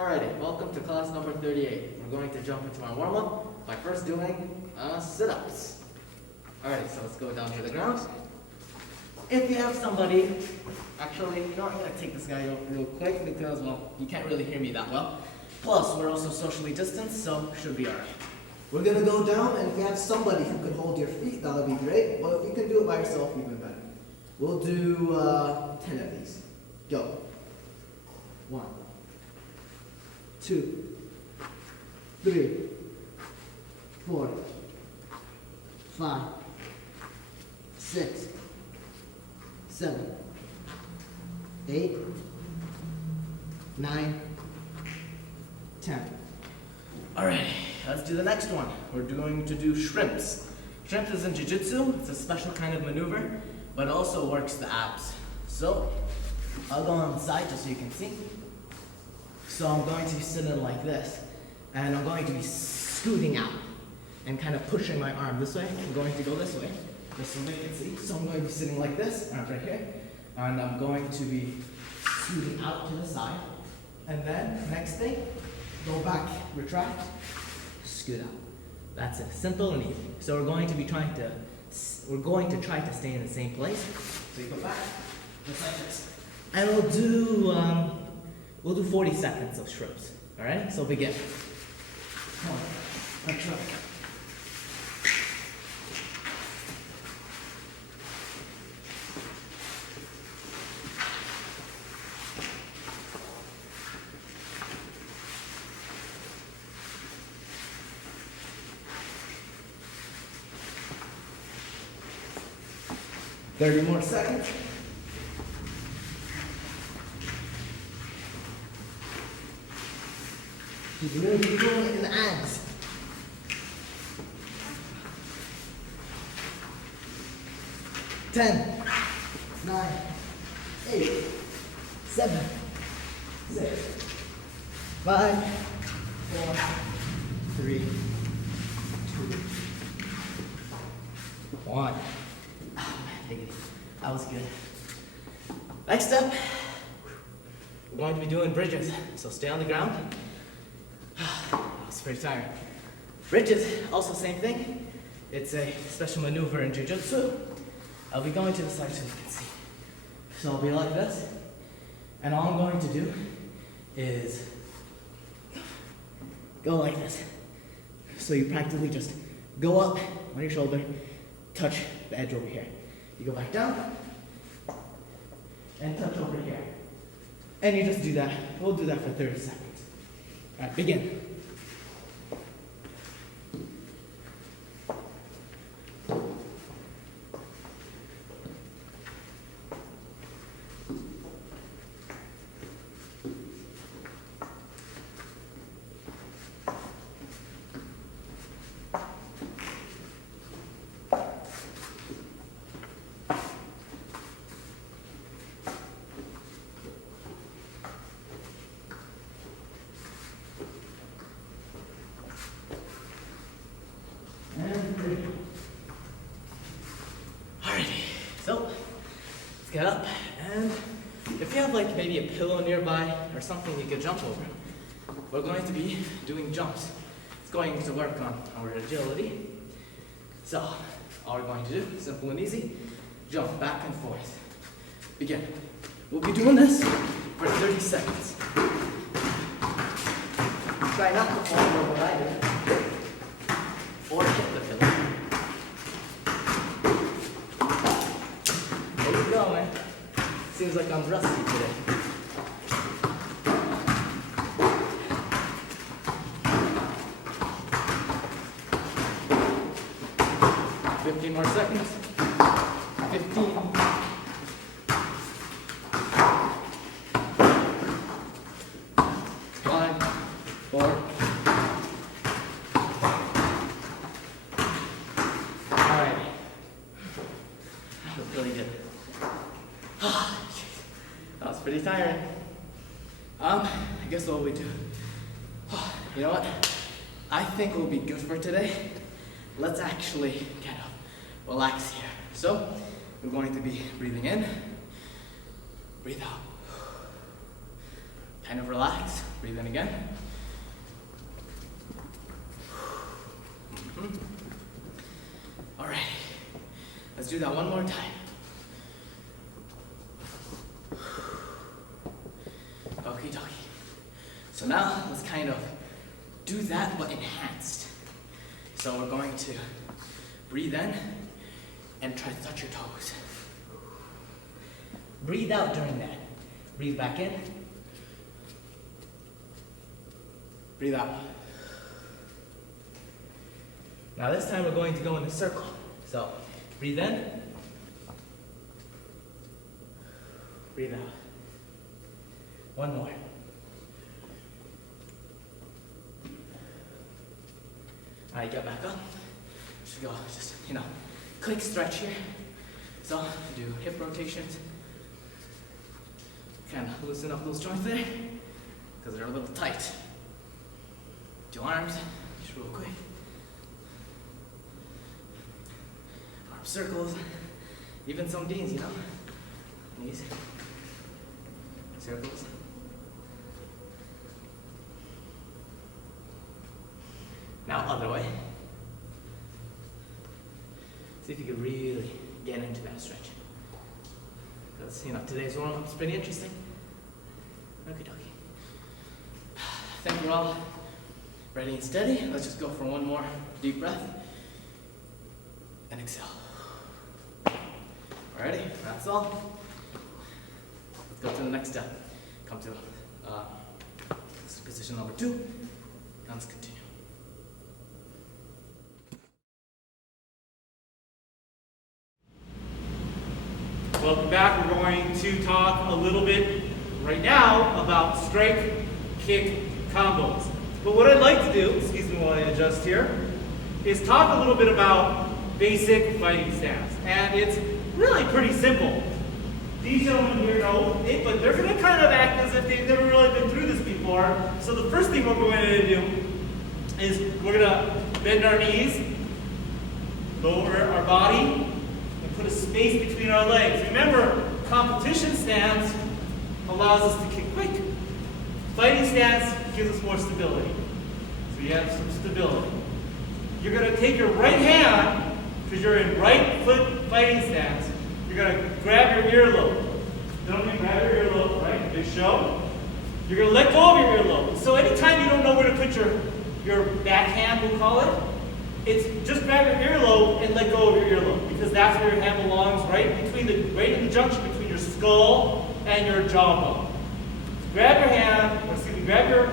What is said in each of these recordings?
Alrighty, welcome to class number 38. We're going to jump into our warm-up by first doing sit-ups. Alright, so let's go down to the ground. If you have somebody, actually, you know, I'm going to take this guy out real quick because, well, you can't really hear me that well. Plus, we're also socially distanced, so should be alright. We're gonna go down, and if you have somebody who can hold your feet, that would be great. But if you can do it by yourself, even better. We'll do 10 of these. Go. 1, 2, 3, 4, 5, 6, 7, 8, 9, 10. Alright, let's do the next one. We're going to do shrimps. Shrimps is in jiu-jitsu. It's a special kind of maneuver, but it also works the abs. So, I'll go on the side just so you can see. So I'm going to be sitting like this, and I'm going to be scooting out and kind of pushing my arm this way. I'm going to go this way, just so you can see. So I'm going to be sitting like this, arms right here, and I'm going to be scooting out to the side. And then, next thing, go back, retract, scoot out. That's it, simple and easy. So we're going to try to stay in the same place. So you go back, just like this. And we'll do 40 seconds of shrimps. All right, so begin. Come on, let's try. Thirty more seconds. Keep going in the abs. 10, 9, 8, 7, 6, 5, 4, 3, 2, 1. That was good. Next up, we're going to be doing bridges. So stay on the ground. That's pretty tiring. Bridges, also same thing. It's a special maneuver in jiu-jitsu. I'll be going to the side so you can see. So I'll be like this. And all I'm going to do is go like this. So you practically just go up on your shoulder, touch the edge over here. You go back down, and touch over here. And you just do that. We'll do that for 30 seconds. All right, begin. Alrighty, so let's get up, and if you have like maybe a pillow nearby or something you could jump over, we're going to be doing jumps. It's going to work on our agility. So all we're going to do, simple and easy, jump back and forth. Begin. We'll be doing this for 30 seconds. Try not to fall over either, or hit the pillow. There you go, man. Seems like I'm rusty today. Fifteen more seconds. 15. 5, 4. Alright. That was really good. That was pretty tiring. I guess what we do. You know what? I think we'll be good for today. Let's actually kind of relax here. So, we're going to be breathing in, breathe out. kind of relax. Breathe in again. All right, let's do that one more time. Okie dokie. So now let's kind of do that but enhanced. So we're going to breathe in and try to touch your toes. Breathe out during that. Breathe back in. Breathe out. Now this time we're going to go in a circle. So breathe in. Breathe out. One more. All right, get back up. Just go, quick stretch here. So do hip rotations. Kind of loosen up those joints there, because they're a little tight. Do arms, just real quick. Arm circles, even some Ds, Knees, circles. Now other way. See if you can really get into that stretch. Because, today's warm-up is pretty interesting. Okie dokie. Think we're all ready and steady. Let's just go for one more deep breath. And exhale. Alrighty, that's all. Let's go to the next step. Come to position number 2. And let's continue. Welcome back. We're going to talk a little bit right now about strike, kick, combos. But what I'd like to do, excuse me while I adjust here, is talk a little bit about basic fighting stance. And it's really pretty simple. These gentlemen here know it, but they're going to kind of act as if they've never really been through this before. So the first thing we're going to do is we're going to bend our knees, lower our body, put a space between our legs. Remember, competition stance allows us to kick quick. Fighting stance gives us more stability. So you have some stability. You're going to take your right hand, because you're in right foot fighting stance, you're going to grab your earlobe. Gentlemen, grab your earlobe, right? Big show. You're going to let go of your earlobe. So anytime you don't know where to put your backhand, we'll call it, it's just grab your earlobe and let go of your earlobe, because that's where your hand belongs, right in the junction between your skull and your jawbone. So grab your hand, grab your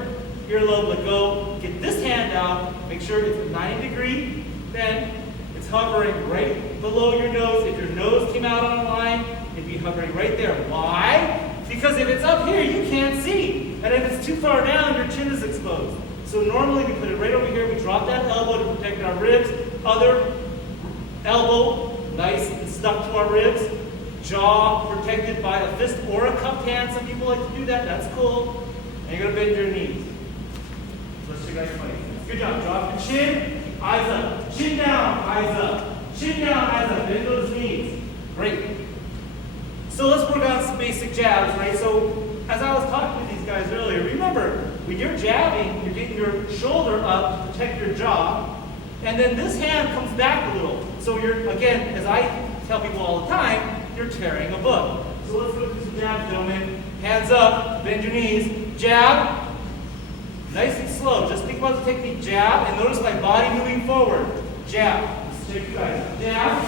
earlobe, let go, get this hand out, make sure it's a 90-degree bend. It's hovering right below your nose. If your nose came out on a line, it'd be hovering right there. Why? Because if it's up here, you can't see. And if it's too far down, your chin is exposed. So normally we put it right over here, we drop that elbow to protect our ribs, other elbow nice and stuck to our ribs, jaw protected by a fist or a cupped hand. Some people like to do that, that's cool. And you're going to bend your knees. Let's check out your fighting. Good job, drop your chin, eyes up, chin down, eyes up, chin down, eyes up, bend those knees. Great. So let's work on some basic jabs, right? So as I was talking with these guys earlier, remember, when you're jabbing, you're getting your shoulder up to protect your jaw, and then this hand comes back a little. So you're, again, as I tell people all the time, you're tearing a book. So let's go through some jabs, gentlemen. Hands up, bend your knees, jab. Nice and slow. Just think about the technique, jab, and notice my body moving forward. Jab. Let's check you guys. Jab.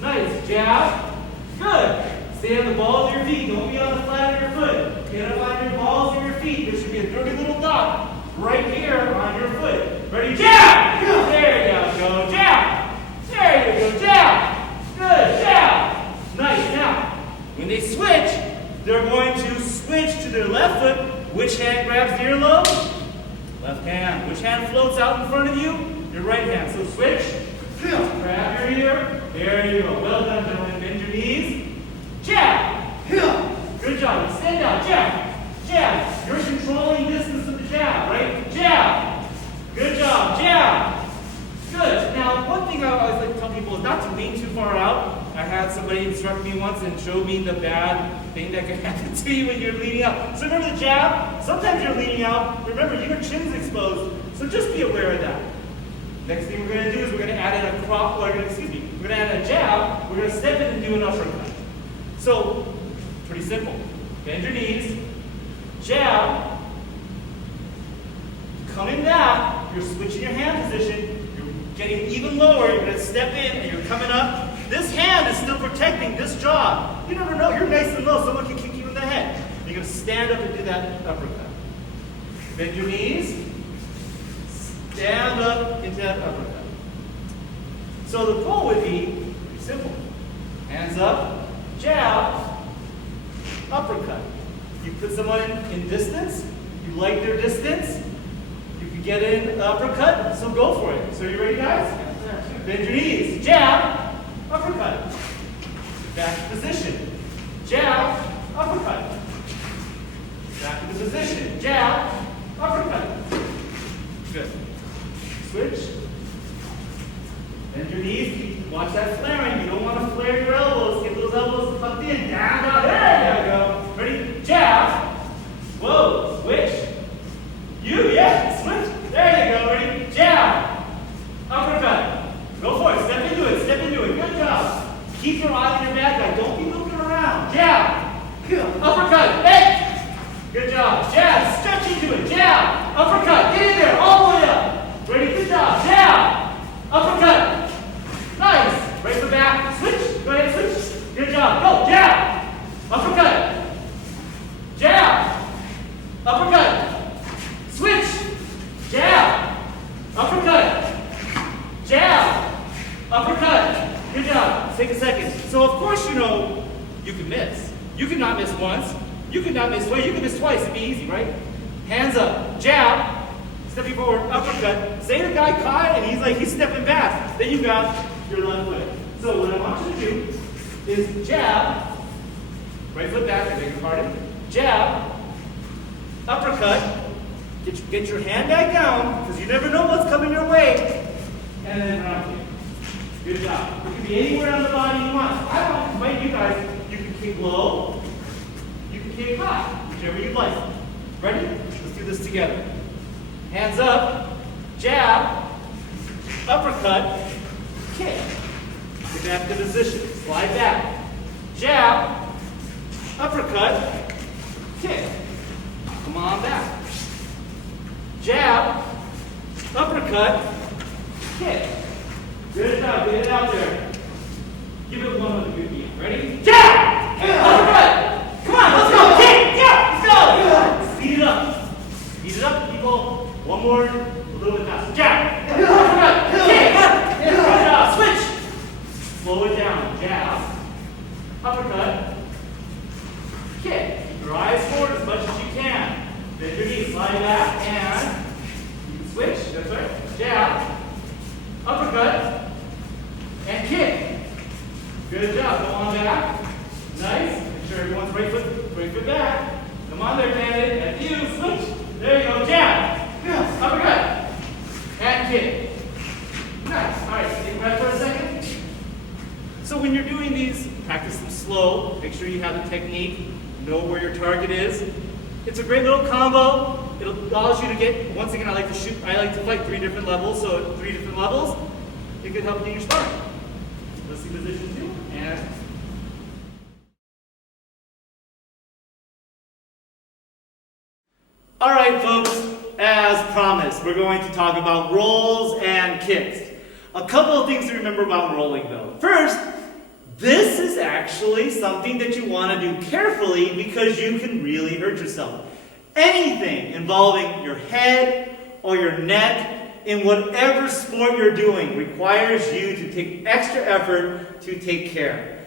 Nice. Jab. Good. Stay on the balls of your feet. Don't be on the flat of your foot. Get up on your balls of your feet. There should be a dirty little dot right here on your foot. Ready? Jab! There you go. Jab! There you go. Jab! Good. Jab! Nice. Now, when they switch, they're going to switch to their left foot. Which hand grabs the earlobe? Left hand. Which hand floats out in front of you? Your right hand. So switch. Grab your ear. There you go. Well done, gentlemen. Bend your knees. Jab. Good job. Stand down. Jab. Jab. You're controlling distance with the jab, right? Jab. Good job. Jab. Good. Now, one thing I always like to tell people is not to lean too far out. I had somebody instruct me once and showed me the bad thing that can happen to you when you're leaning out. So remember the jab? Sometimes you're leaning out. Remember, your chin's exposed. So just be aware of that. Next thing we're going to do is we're going to add in a we're going to add a jab. We're going to step in and do an uppercut. So, pretty simple. Bend your knees, jab, coming back, you're switching your hand position, you're getting even lower, you're going to step in and you're coming up. This hand is still protecting this jaw. You never know, you're nice and low, someone can kick you in the head. You're going to stand up and do that uppercut. Bend your knees, stand up into that uppercut. So the goal would be pretty simple. Hands up, jab, uppercut. You put someone in distance, you like their distance, you can get in uppercut, so go for it. So you ready, guys? Bend your knees, jab, uppercut. Back to position, jab, uppercut. Back to the position, jab, uppercut. Good. Switch. Bend your knees, watch that flaring. You don't want to flare your elbows. Get those elbows tucked in. Down, down, there you go. Ready? Jab. Whoa, switch. Yeah, switch. There you go. Ready? Jab. Uppercut. Go for it. Step into it. Step into it. Good job. Keep your eye on your bad guy. Don't be looking around. Jab. Uppercut. Hey. Good job. Jab. Stretch into it. Jab. Uppercut. Get in there. All the way up. Ready? Good job. Jab. Uppercut. Nice. Right to the back. Switch. Go ahead. Switch. Good job. Go. Jab. Uppercut. Jab. Uppercut. Switch. Jab. Uppercut. Jab. Uppercut. Good job. Take a second. So of course you know you can miss. You can not miss once. You can not miss twice. You can miss twice. It'd be easy, right? Hands up. Jab. Stepping forward. Uppercut. Say the guy caught and he's stepping back. Then you got your left leg. So what I want you to do is jab. Right foot back. I beg your pardon. Jab. Uppercut. Get your hand back down, because you never know what's coming your way. And then round kick. Good job. You can be anywhere on the body you want. I want to invite you guys. You can kick low. You can kick high. Whichever you like. Ready? Let's do this together. Hands up. Jab. Uppercut. Kick. Get back to position. Slide back. Jab. Uppercut. Kick. Come on back. Jab, uppercut, kick. Good job, get it out there. Give it one with a good beat. Ready? Jab! Uppercut! Come on, let's go! Kick! Yeah! Let's go! Speed it up. Speed it up, people. One more, a little bit faster. Jab! Uppercut! Kick! Good job. Switch! Slow it down. Jab, uppercut, kick. Keep your eyes forward as much as you can. Bend your knees, slide back, and you can switch. That's right. Jab, uppercut, and kick. Good job. Go on back. Nice. Make sure everyone's right foot back. Come on there, Bandit. And you switch. There you go. Jab, uppercut, and kick. Nice. All right. Take a breath for a second. So when you're doing these, practice them slow. Make sure you have the technique. Know where your target is. It's a great little combo. It allows you to get, once again, I like to fight 3 different levels. So at 3 different levels, it could help you in your sparring. Let's see position 2. And all right, folks, as promised, we're going to talk about rolls and kicks. A couple of things to remember about rolling, though. First, this is actually something that you want to do carefully because you can really hurt yourself. Anything involving your head or your neck in whatever sport you're doing requires you to take extra effort to take care.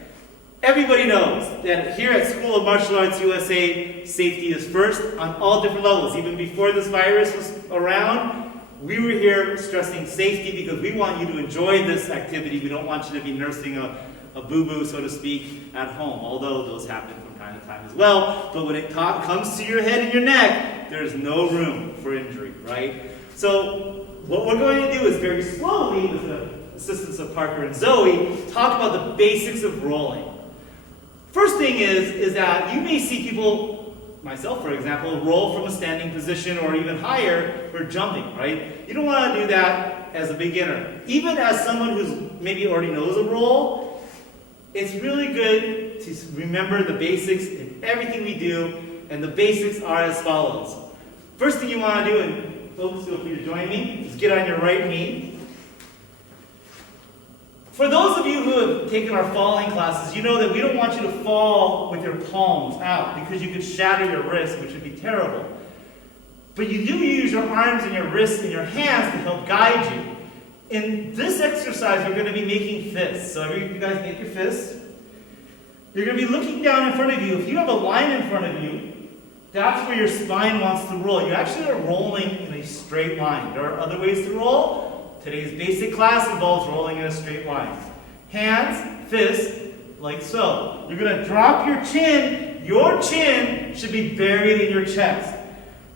Everybody knows that here at School of Martial Arts USA, safety is first on all different levels. Even before this virus was around, we were here stressing safety because we want you to enjoy this activity. We don't want you to be nursing a boo-boo, so to speak, at home, although those happen from time to time as well. But when it comes to your head and your neck, there's no room for injury, right? So what we're going to do is very slowly, with the assistance of Parker and Zoe, talk about the basics of rolling. First thing is that you may see people, myself for example, roll from a standing position or even higher for jumping, right? You don't want to do that as a beginner. Even as someone who's maybe already knows a roll, it's really good to remember the basics in everything we do, and the basics are as follows. First thing you want to do, and folks feel free to join me, is get on your right knee. For those of you who have taken our falling classes, you know that we don't want you to fall with your palms out because you could shatter your wrist, which would be terrible. But you do use your arms and your wrists and your hands to help guide you. In this exercise, we're going to be making fists. So you guys make your fists. You're going to be looking down in front of you. If you have a line in front of you, that's where your spine wants to roll. You actually are rolling in a straight line. There are other ways to roll. Today's basic class involves rolling in a straight line. Hands, fists, like so. You're going to drop your chin. Your chin should be buried in your chest.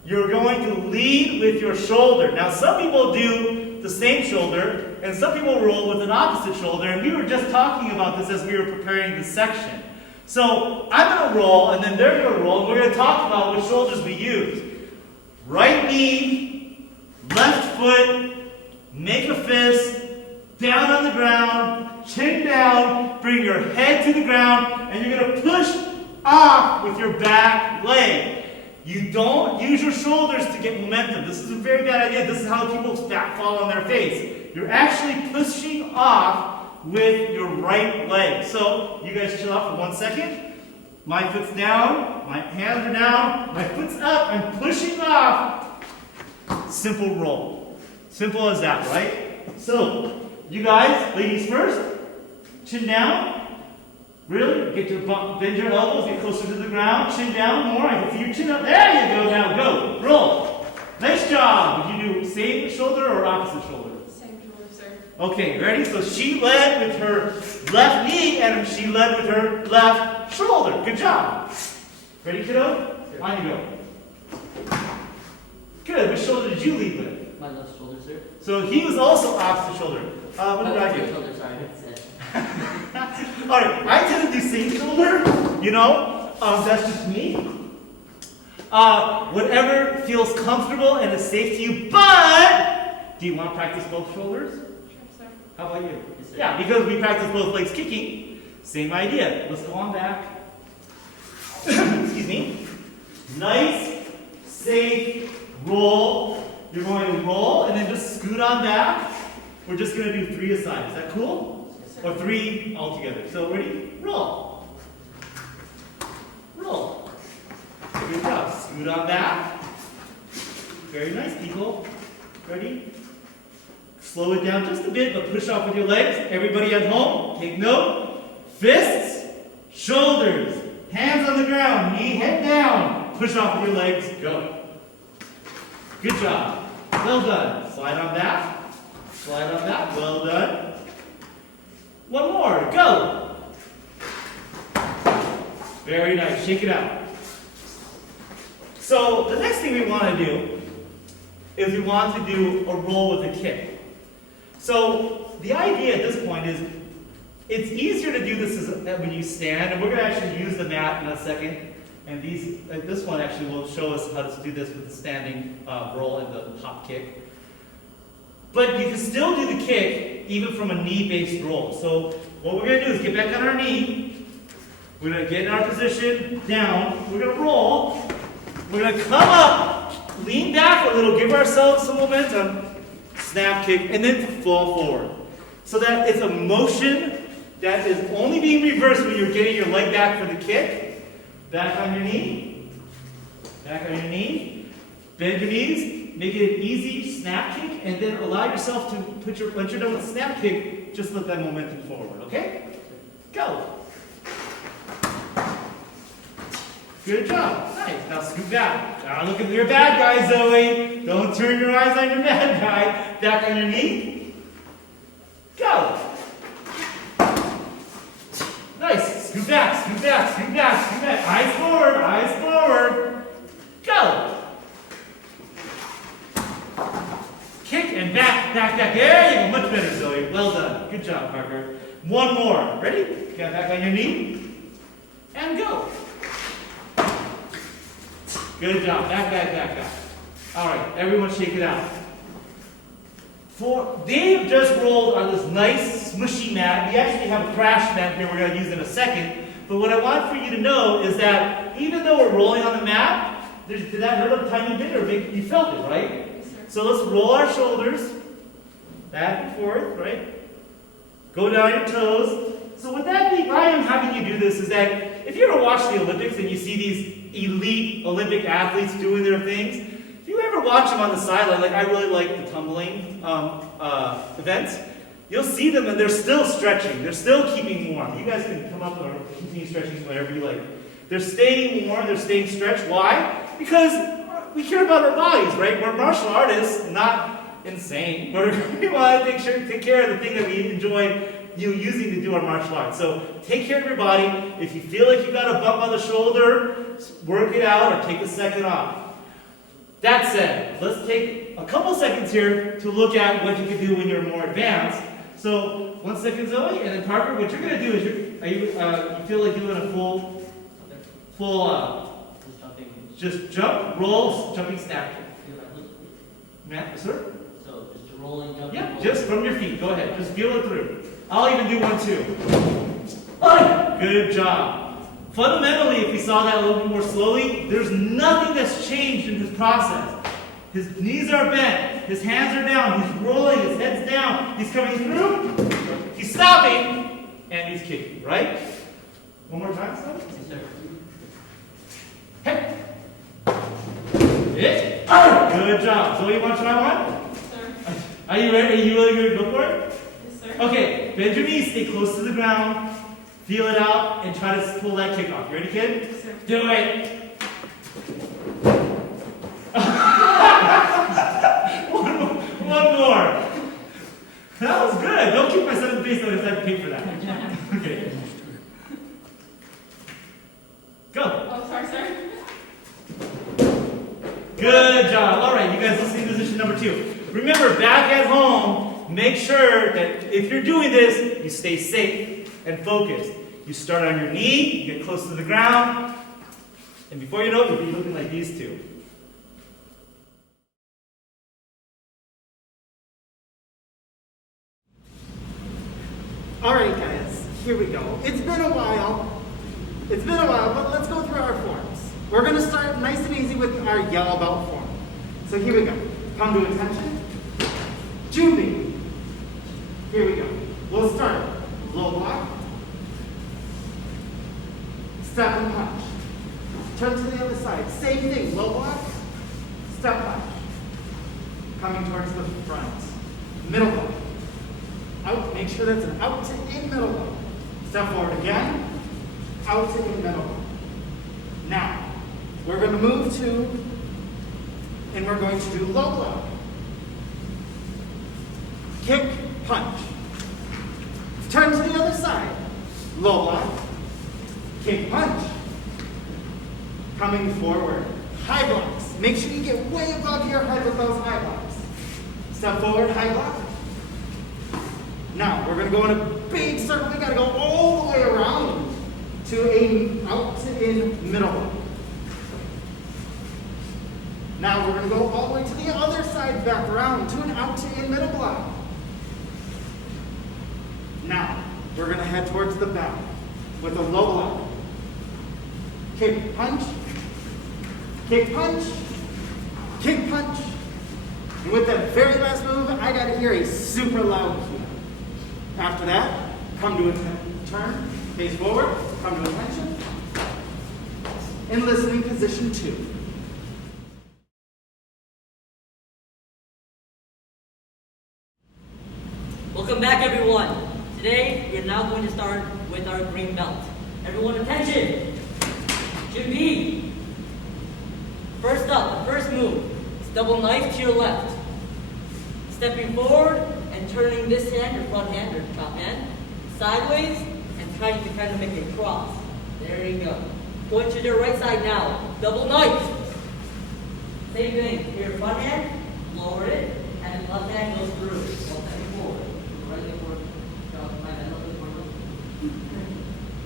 You're going to lead with your shoulder. Now, some people do the same shoulder, and some people roll with an opposite shoulder, and we were just talking about this as we were preparing this section. So, I'm going to roll, and then they're going to roll, and we're going to talk about which shoulders we use. Right knee, left foot, make a fist, down on the ground, chin down, bring your head to the ground, and you're going to push off with your back leg. You don't use your shoulders to get momentum. This is a very bad idea. This is how people fall on their face. You're actually pushing off with your right leg. So, you guys chill out for 1 second. My foot's down, my hands are down, my foot's up, I'm pushing off. Simple roll. Simple as that, right? So, you guys, ladies first, chin down. Really? Bend your elbows, get closer to the ground, chin down more. I can see your chin up. There you go, now go. Roll. Nice job. Did you do same shoulder or opposite shoulder? Same shoulder, sir. Okay, ready? So she led with her left knee and she led with her left shoulder. Good job. Ready, kiddo? On you go. Good. Which shoulder did you lead with? My left shoulder, sir. So he was also opposite shoulder. What did I do? Shoulder, sorry. That's it. Alright, I tend to do same shoulder, you know, that's just me. Whatever feels comfortable and is safe to you, but do you want to practice both shoulders? Sure, sir. How about you? Yes, sir. Yeah, because we practice both legs kicking, same idea. Let's go on back. Excuse me. Nice, safe roll. You're going to roll and then just scoot on back. We're just going to do 3 aside. Is that cool? Or 3 altogether. So ready? Roll. Roll. Good job. Scoot on back. Very nice, people. Ready? Slow it down just a bit, but push off with your legs. Everybody at home, take note. Fists, shoulders, hands on the ground, knee, head down. Push off with your legs. Go. Good job. Well done. Slide on back. Slide on back. Well done. One more. Go. Very nice. Shake it out. So the next thing we want to do is we want to do a roll with a kick. So the idea at this point is it's easier to do this when you stand, and we're going to actually use the mat in a second. And this one actually will show us how to do this with the standing roll and the hop kick. But you can still do the kick even from a knee-based roll. So what we're going to do is get back on our knee. We're going to get in our position, down. We're going to roll. We're going to come up, lean back a little, give ourselves some momentum, snap kick, and then fall forward. So that it's a motion that is only being reversed when you're getting your leg back for the kick. Back on your knee. Back on your knee. Bend your knees. Make it an easy snap kick, and then allow yourself to once you're done with the snap kick, just let that momentum forward, okay? Go. Good job. Nice. Now scoot back. Now look at your bad guy, Zoe. Don't turn your eyes on your bad guy. Back on your knee. Go. Nice. Scoot back, scoot back, scoot back, scoot back. Eyes forward, eyes forward. Go. Kick and back, back, back. There you go. Much better, Zoe. Well done. Good job, Parker. One more. Ready? Get back on your knee. Good job. Back. All right, everyone shake it out. Dave just rolled on this nice smushy mat. We actually have a crash mat here we're going to use in a second. But what I want for you to know is that even though we're rolling on the mat, did that hurt a tiny bit or you felt it, right? Yes, sir. So let's roll our shoulders back and forth, right? Go down your toes. So what that means, why I'm having you do this is that if you ever watch the Olympics and you see these elite Olympic athletes doing their things, if you ever watch them on the sideline, like I really like the tumbling events, you'll see them and they're still stretching. They're still keeping warm. You guys can come up or continue stretching whatever you like. They're staying warm, they're staying stretched. Why? Because we care about our bodies, right? We're martial artists, not insane. We want to take care of the thing that we enjoy using to do our martial arts. So take care of your body. If you feel like you got a bump on the shoulder, work it out or take a second off. That said, let's take a couple seconds here to look at what you can do when you're more advanced. So 1 second, Zoe, and then Parker. What you're going to do is you feel like doing a full just jump, roll, jumping snap. Matt, sir? So just a rolling jump. Yeah, just from your feet. Go ahead. Just feel it through. I'll even do one too. Oh, good job. Fundamentally, if we saw that a little bit more slowly, there's nothing that's changed in his process. His knees are bent, his hands are down, he's rolling, his head's down, he's coming through, he's stopping, and he's kicking, right? One more time, son? Yes, sir. Hey. It. Good job. So you want to try one? Yes, sir. Are you ready? Are you really going to go for it? Yes, sir. Okay, bend your knees, stay close to the ground, feel it out, and try to pull that kick off. You ready, kid? Yes, sir. Do it. One more. That was good. Don't keep my son in the face, though. I have to pay for that. Okay. Go. Oh, sorry, sir. Good job. All right, you guys listen to position number 2. Remember, back at home, make sure that if you're doing this, you stay safe and focused. You start on your knee, you get close to the ground, and before you know it, you'll be looking like these two. All right, guys, here we go. It's been a while, but let's go through our forms. We're gonna start nice and easy with our yellow belt form. So here we go. Come to attention. Jumping. Here we go. We'll start low block, step and punch. Turn to the other side. Same thing, low block, step punch. Coming towards the front. Middle block. Out, make sure that's an out to in middle block. Step forward again, out to in middle block. Now, we're going to move to, and we're going to do low block. Kick, punch. Turn to the other side. Low block. Kick, punch. Coming forward. High blocks. Make sure you get way above your head with those high blocks. Step forward, high block. Now, we're going to go in a big circle. We got to go all the way around to a out to in middle block. Now, we're going to go all the way to the other side, back around to an out to in middle block. Now, we're going to head towards the back with a low block. Kick, punch. Kick, punch. Kick, punch. And with that very last move, I got to hear a super loud cue. After that, come to a turn, face forward, come to attention, in listening position 2. Welcome back, everyone. Today, we are now going to start with our green belt. Everyone, attention. Jim B. First up, the first move is double knife to your left. Stepping forward and turning this hand, your front hand, or top hand, sideways and trying to kind of make a cross. There you go. Going to your right side now. Double knife. Same thing. Your front hand, lower it, and then left hand goes through. One second forward. Right leg forward. My hand, left leg forward.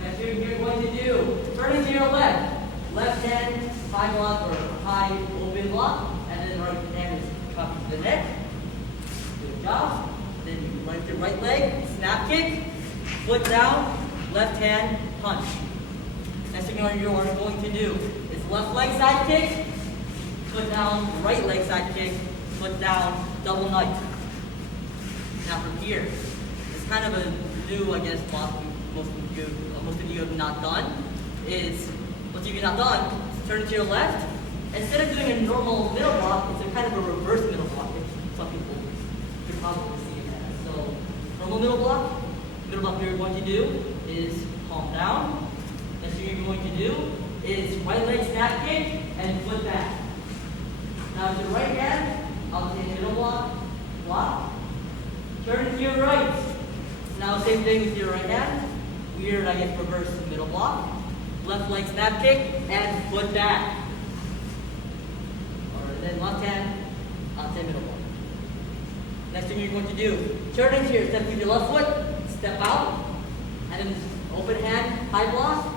Next thing you're going to do, turning to your left. left hand high block or high open block, and then right hand is cupped to the neck. Good job. Then you right the right leg, snap kick, foot down, left hand punch. Next thing you are going to do is left leg side kick, foot down, right leg side kick, foot down, double knife. Now from here, it's kind of a new, I guess, block most of you have not done. Is what you've not done, turn it to your left. Instead of doing a normal middle block, it's a kind of a reverse middle block, which some people could probably see it as. So normal middle block you're going to do is palm down. Next thing you're going to do is right leg snap kick and foot back. Now with your right hand, I'll take middle block. Turn to your right. Now same thing with your right hand. Weird, I guess, reverse middle block. Left leg snap kick and foot back. Or then left hand, I'll take middle block. Next thing you're going to do, turn into your step with your left foot, step out, and then open hand, high block,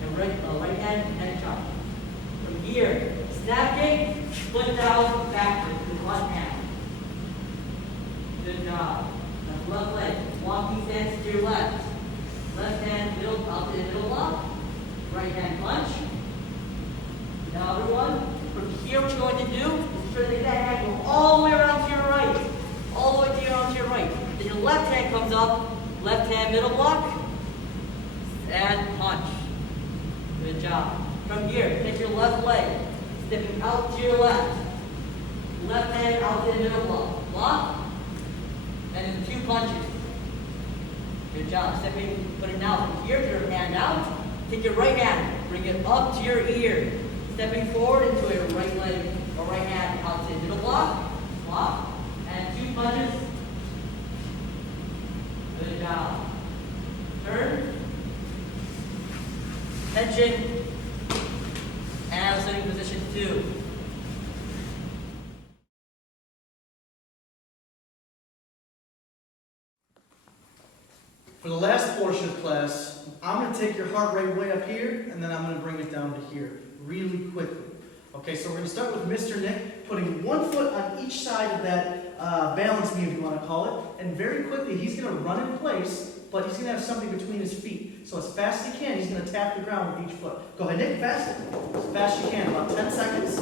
and right hand, neck chop. From here, snap kick, foot down, backwards with one hand. Good job. Now left leg, walking stance to your left. Left hand, middle, up to the middle block. Right hand punch. Now everyone, from here what you're going to do is turn that hand go all the way around to your right. All the way around to your right. Then your left hand comes up, left hand middle block, and punch. Good job. From here, take your left leg, stepping out to your left. Left hand out to the middle block. Block, and then 2 punches. Good job. Stepping, putting now from here to your hand out. Take your right hand, bring it up to your ear. Stepping forward into a right leg or right hand out to the middle block. Block, and 2 punches. Good job. Turn. Tension. And sitting position 2. For the last portion of class, I'm going to take your heart rate way up here, and then I'm going to bring it down to here really quickly. Okay, so we're going to start with Mr. Nick, putting 1 foot on each side of that balance beam, if you want to call it, and very quickly he's going to run in place, but he's going to have something between his feet. So as fast as he can, he's going to tap the ground with each foot. Go ahead, Nick, fast. As fast as you can, about 10 seconds.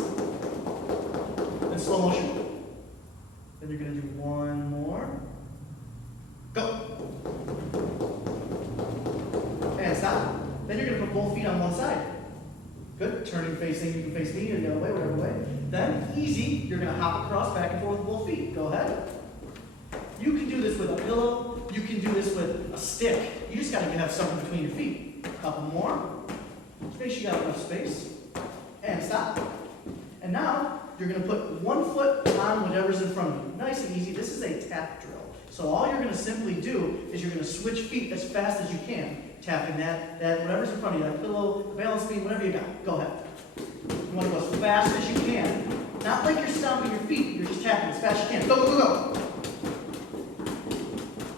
Then slow motion. Then you're going to do 1 more. Go. And stop. Then you're going to put both feet on one side. Good. Turning, facing, you can face me or the other way, whatever way. Then, easy, you're going to hop across back and forth with both feet. Go ahead. You can do this with a pillow. You can do this with a stick. You just got to have something between your feet. A couple more. Make sure you got enough space. And stop. And now, you're going to put 1 foot on whatever's in front of you. Nice and easy. This is a tap drill. So all you're going to simply do is you're going to switch feet as fast as you can. Tapping that whatever's in front of you, that pillow, the balance beam, whatever you got. Go ahead. You want to go as fast as you can. Not like you're stomping your feet, you're just tapping as fast as you can. Go, go, go.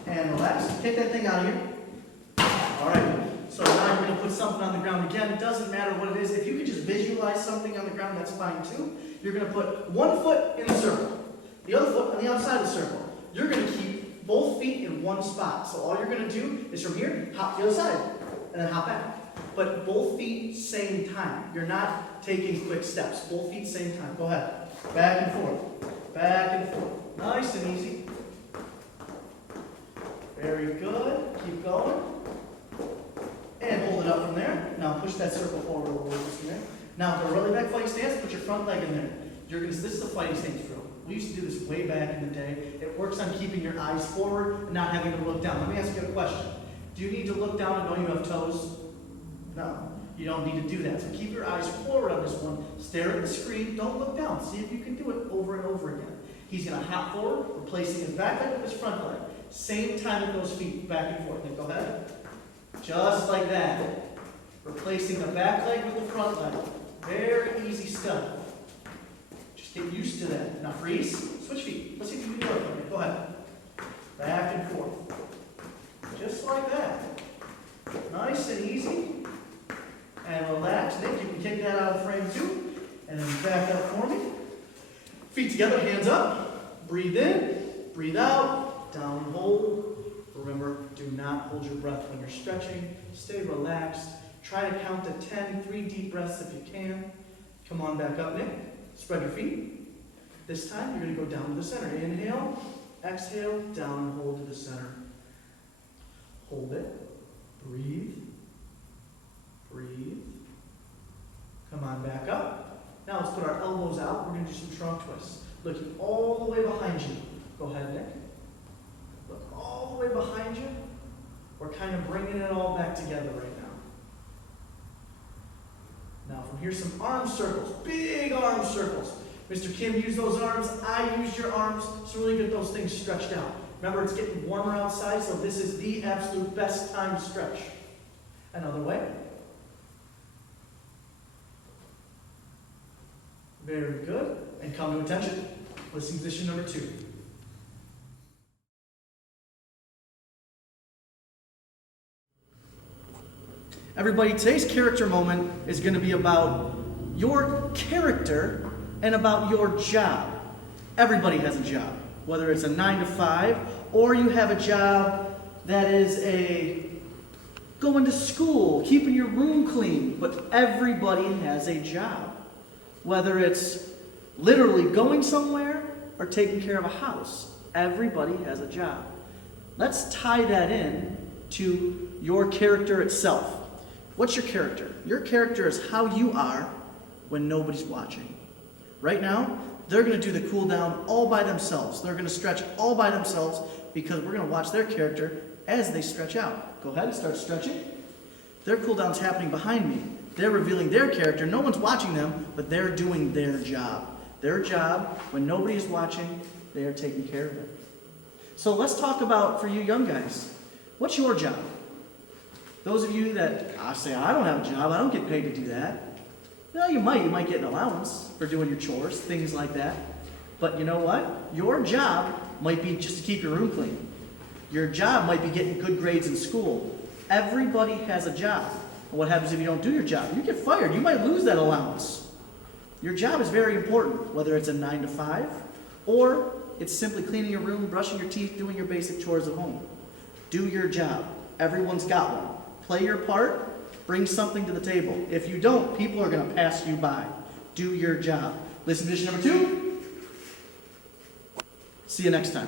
And relax. Take that thing out of here. Alright. So now you're going to put something on the ground again. It doesn't matter what it is. If you can just visualize something on the ground, that's fine too. You're going to put 1 foot in the circle. The other foot on the outside of the circle. You're going to keep both feet in one spot. So all you're going to do is from here, hop to the other side, and then hop back. But both feet same time. You're not taking quick steps. Both feet same time. Go ahead. Back and forth. Back and forth. Nice and easy. Very good. Keep going. And hold it up from there. Now push that circle forward a little bit from there. Now, for a really back fighting stance, put your front leg in there. This is a fighting stance drill. We used to do this way back in the day. It works on keeping your eyes forward and not having to look down. Let me ask you a question. Do you need to look down and know you have toes? No, you don't need to do that. So keep your eyes forward on this one. Stare at the screen. Don't look down. See if you can do it over and over again. He's going to hop forward, replacing his back leg with his front leg. Same time with those feet, back and forth. Then go ahead. Just like that. Replacing the back leg with the front leg. Very easy stuff. Just get used to that. Now freeze. Switch feet. Let's see if you can do it. Okay, go ahead. Back and forth. Just like that. Nice and easy. And relax. Nick, you can kick that out of back up for me. Feet together, hands up. Breathe in, breathe out, down and hold. Remember, do not hold your breath when you're stretching. Stay relaxed. Try to count to 10, 3 deep breaths if you can. Come on back up, Nick. Spread your feet. This time, you're going to go down to the center. Inhale, exhale, down and hold to the center. Hold it. Breathe. Breathe. Come on back up. Now let's put our elbows out. We're going to do some trunk twists. Looking all the way behind you. Go ahead, Nick. Look all the way behind you. We're kind of bringing it all back together right now. Now from here, some arm circles. Big arm circles. Mr. Kim used those arms. I used your arms. So really get those things stretched out. Remember, it's getting warmer outside, so this is the absolute best time to stretch. Another way. Very good. And come to attention. Listening position number 2. Everybody, today's character moment is going to be about your character and about your job. Everybody has a job, whether it's a 9 to 5 or you have a job that is going to school, keeping your room clean, but everybody has a job. Whether it's literally going somewhere or taking care of a house, everybody has a job. Let's tie that in to your character itself. What's your character? Your character is how you are when nobody's watching. Right now, they're going to do the cool down all by themselves. They're going to stretch all by themselves because we're going to watch their character as they stretch out. Go ahead and start stretching. Their cool down's happening behind me. They're revealing their character. No one's watching them, but they're doing their job. Their job, when nobody is watching, they are taking care of it. So let's talk about, for you young guys, what's your job? Those of you that say, I don't have a job, I don't get paid to do that. Well, you might get an allowance for doing your chores, things like that. But you know what? Your job might be just to keep your room clean. Your job might be getting good grades in school. Everybody has a job. And what happens if you don't do your job? You get fired. You might lose that allowance. Your job is very important, whether it's a 9 to 5 or it's simply cleaning your room, brushing your teeth, doing your basic chores at home. Do your job. Everyone's got one. Play your part. Bring something to the table. If you don't, people are going to pass you by. Do your job. Listen to mission number 2. See you next time.